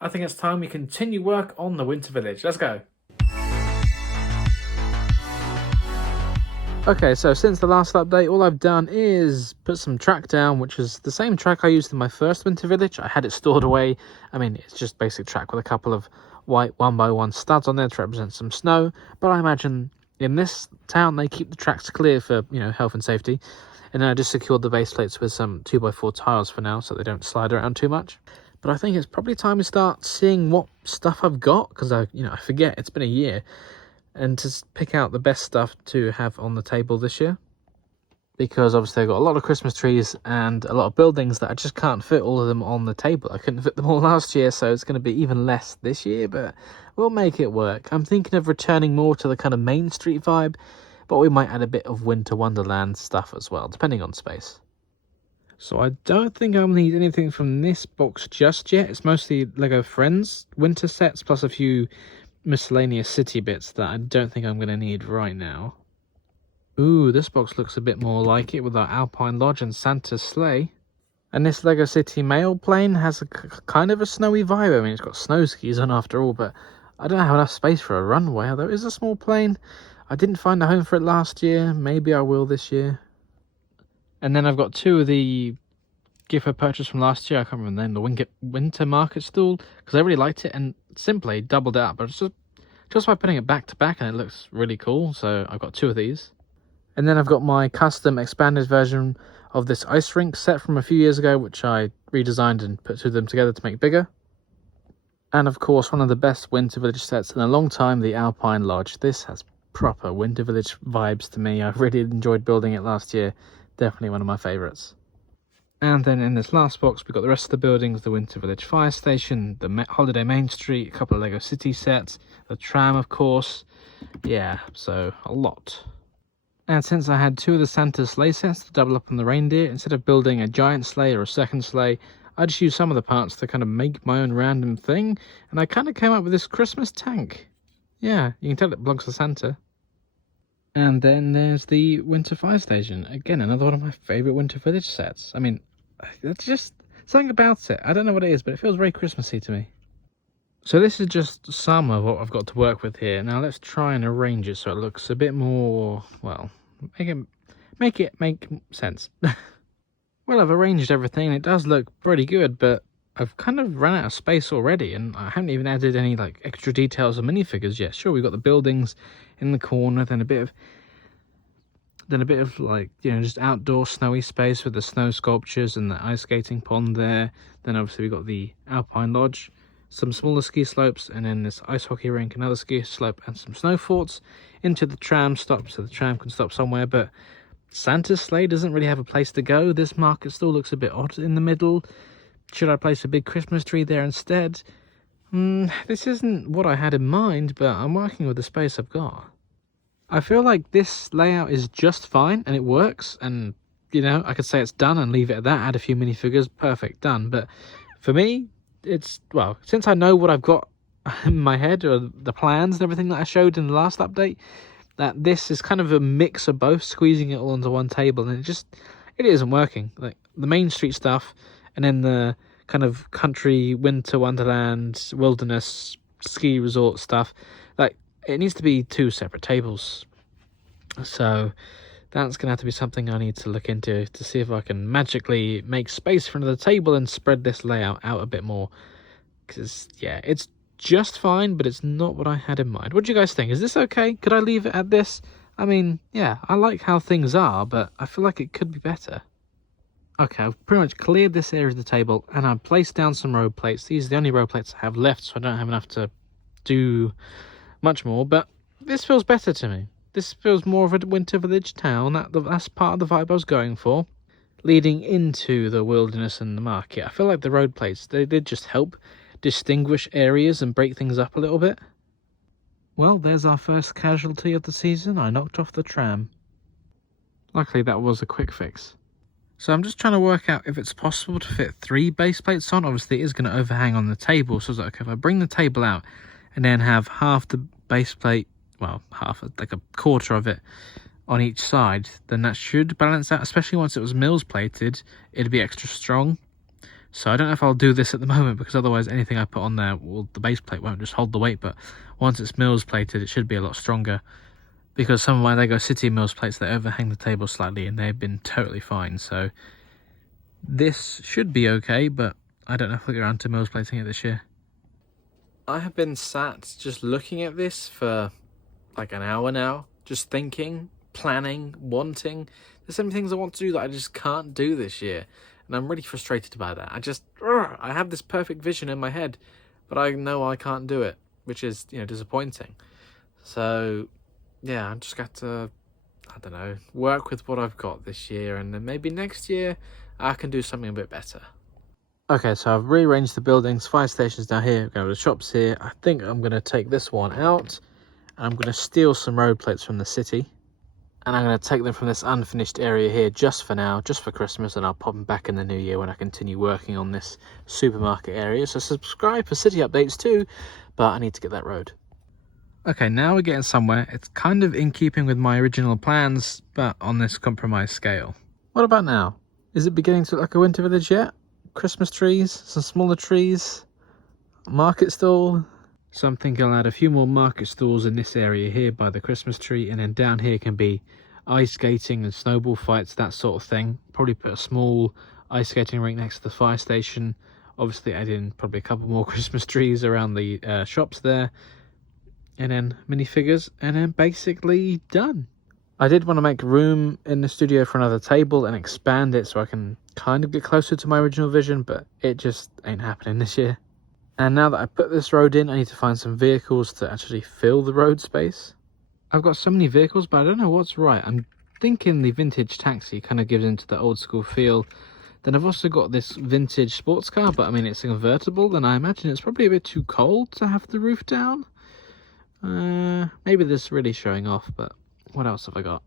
I think it's time we continue work on the Winter Village. Let's go. Okay, so since the last update, all I've done is put some track down, which is the same track I used in my first Winter Village. I had it stored away. I mean, it's just basic track with a couple of white 1x1 studs on there to represent some snow. But I imagine in this town, they keep the tracks clear for, health and safety. And then I just secured the base plates with some 2x4 tiles for now, so they don't slide around too much. But I think it's probably time we start seeing what stuff I've got, because I forget, it's been a year. And to pick out the best stuff to have on the table this year, because obviously I've got a lot of Christmas trees and a lot of buildings that I just can't fit all of them on the table. I couldn't fit them all last year, so it's going to be even less this year, but we'll make it work. I'm thinking of returning more to the kind of Main Street vibe, but we might add a bit of Winter Wonderland stuff as well, depending on space. So I don't think I'll need anything from this box just yet. It's mostly Lego Friends winter sets plus a few miscellaneous city bits that I don't think I'm going to need right now. Ooh, this box looks a bit more like it with our Alpine Lodge and Santa's sleigh. And this Lego City mail plane has a kind of a snowy vibe. I mean, it's got snow skis on after all, but I don't have enough space for a runway, although it is a small plane. I didn't find a home for it last year. Maybe I will this year. And then I've got two of the gift I purchased from last year. I can't remember the name, the winter market stool, because I really liked it and simply doubled it up. But it's just by putting it back to back, and it looks really cool. So I've got two of these. And then I've got my custom expanded version of this ice rink set from a few years ago, which I redesigned and put two of them together to make bigger. And of course, one of the best Winter Village sets in a long time, the Alpine Lodge. This has proper Winter Village vibes to me. I really enjoyed building it last year. Definitely one of my favourites. And then in this last box, we've got the rest of the buildings, the Winter Village Fire Station, the Holiday Main Street, a couple of Lego City sets, the tram, of course. Yeah, so a lot. And since I had two of the Santa sleigh sets to double up on the reindeer, instead of building a giant sleigh or a second sleigh, I just used some of the parts to kind of make my own random thing, and I kind of came up with this Christmas tank. Yeah, you can tell it belongs to Santa. And then there's the Winter Fire Station. Again, another one of my favourite Winter Village sets. I mean, that's just something about it. I don't know what it is, but it feels very Christmassy to me. So this is just some of what I've got to work with here. Now let's try and arrange it so it looks a bit more, well, make it make sense. Well, I've arranged everything. It does look pretty good, but I've kind of run out of space already, and I haven't even added any like extra details or minifigures yet. Sure, we've got the buildings in the corner, then a bit of like, just outdoor snowy space with the snow sculptures and the ice skating pond there. Then obviously we've got the Alpine Lodge, some smaller ski slopes, and then this ice hockey rink, another ski slope, and some snow forts into the tram stop, so the tram can stop somewhere. But Santa's sleigh doesn't really have a place to go. This market still looks a bit odd in the middle. Should I place a big Christmas tree there instead? This isn't what I had in mind, but I'm working with the space I've got. I feel like this layout is just fine, and it works, and, I could say it's done and leave it at that, add a few minifigures, perfect, done. But for me, it's, well, since I know what I've got in my head, or the plans and everything that I showed in the last update, that this is kind of a mix of both, squeezing it all onto one table, and it isn't working. Like, the Main Street stuff, and then the kind of country, winter wonderland, wilderness, ski resort stuff, like, it needs to be two separate tables. So that's going to have to be something I need to look into to see if I can magically make space for another table and spread this layout out a bit more. Because, yeah, it's just fine, but it's not what I had in mind. What do you guys think? Is this okay? Could I leave it at this? I mean, yeah, I like how things are, but I feel like it could be better. Okay, I've pretty much cleared this area of the table, and I've placed down some road plates. These are the only road plates I have left, so I don't have enough to do much more, but this feels better to me. This feels more of a Winter Village town. That's part of the vibe I was going for. Leading into the wilderness and the market, I feel like the road plates, they did just help distinguish areas and break things up a little bit. Well, there's our first casualty of the season. I knocked off the tram. Luckily, that was a quick fix. So I'm just trying to work out if it's possible to fit 3 base plates on. Obviously, it is going to overhang on the table, so I was like, okay, if I bring the table out and then have half the base plate, well, half, like a quarter of it on each side, then that should balance out, especially once it was mills plated, it'd be extra strong. So I don't know if I'll do this at the moment, because otherwise anything I put on there, well, the base plate won't just hold the weight. But once it's Mills plated, it should be a lot stronger, because some of my Lego City Mills plates, they overhang the table slightly and they've been totally fine. So this should be okay, but I don't know if we'll get around to Mills plating it this year. I have been sat just looking at this for like an hour now, just thinking, planning, wanting. There's so many things I want to do that I just can't do this year, and I'm really frustrated by that. I have this perfect vision in my head, but I know I can't do it, which is, you know, disappointing. So yeah, I'm just got to, I don't know, work with what I've got this year, and then maybe next year I can do something a bit better. Okay, so I've rearranged the buildings, fire stations down here, go to the shops here. I think I'm going to take this one out, and I'm going to steal some road plates from the city. And I'm going to take them from this unfinished area here just for now, just for Christmas, and I'll pop them back in the new year when I continue working on this supermarket area. So subscribe for city updates too, but I need to get that road. Okay, now we're getting somewhere. It's kind of in keeping with my original plans, but on this compromised scale. What about now? Is it beginning to look like a winter village yet? Christmas trees, some smaller trees, market stall. So I'm thinking I'll add a few more market stalls in this area here by the Christmas tree, and then down here can be ice skating and snowball fights, that sort of thing. Probably put a small ice skating rink next to the fire station. Obviously add in probably a couple more Christmas trees around the shops there, and then minifigures, and then basically done. I did want to make room in the studio for another table and expand it so I can kind of get closer to my original vision, but it just ain't happening this year. And now that I put this road in, I need to find some vehicles to actually fill the road space. I've got so many vehicles, but I don't know what's right. I'm thinking the vintage taxi kind of gives into the old school feel. Then I've also got this vintage sports car, but I mean, it's a convertible, and I imagine it's probably a bit too cold to have the roof down. Maybe this is really showing off, but what else have I got?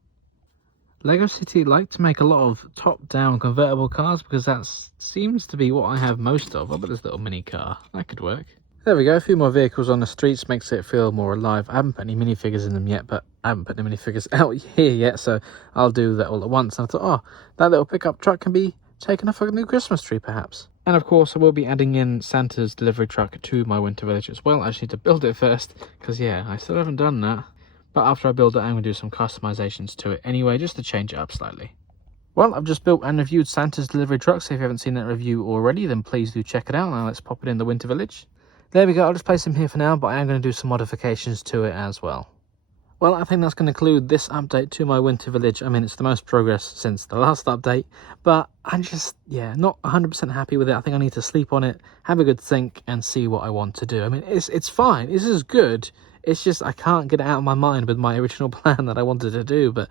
Lego City like to make a lot of top-down convertible cars, because that seems to be what I have most of. Oh, but this little mini car, that could work. There we go, a few more vehicles on the streets makes it feel more alive. I haven't put any minifigures in them yet, but I haven't put the minifigures out here yet, so I'll do that all at once. And I thought, oh, that little pickup truck can be taken off a new Christmas tree, perhaps. And of course, I will be adding in Santa's delivery truck to my winter village as well. I just need to build it first, because yeah, I still haven't done that. But after I build it, I'm going to do some customizations to it anyway, just to change it up slightly. Well, I've just built and reviewed Santa's delivery truck, so if you haven't seen that review already, then please do check it out. Now let's pop it in the winter village. There we go, I'll just place him here for now, but I am going to do some modifications to it as well. Well, I think that's going to conclude this update to my winter village. I mean, it's the most progress since the last update, but I'm just, yeah, not 100% happy with it. I think I need to sleep on it, have a good think, and see what I want to do. I mean, it's fine, this is good. It's just I can't get it out of my mind with my original plan that I wanted to do. But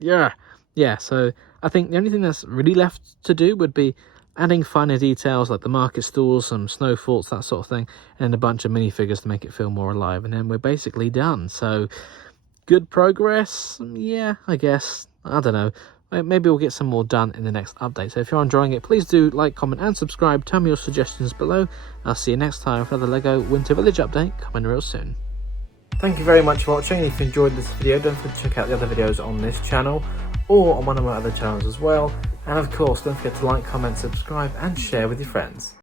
yeah, so I think the only thing that's really left to do would be adding finer details like the market stalls, some snow forts, that sort of thing, and a bunch of minifigures to make it feel more alive. And then we're basically done. So good progress, yeah, I guess. I don't know. Maybe we'll get some more done in the next update. So if you're enjoying it, please do like, comment, and subscribe. Tell me your suggestions below. I'll see you next time for another LEGO Winter Village update coming real soon. Thank you very much for watching. If you enjoyed this video, don't forget to check out the other videos on this channel or on one of my other channels as well. And of course, don't forget to like, comment, subscribe, and share with your friends.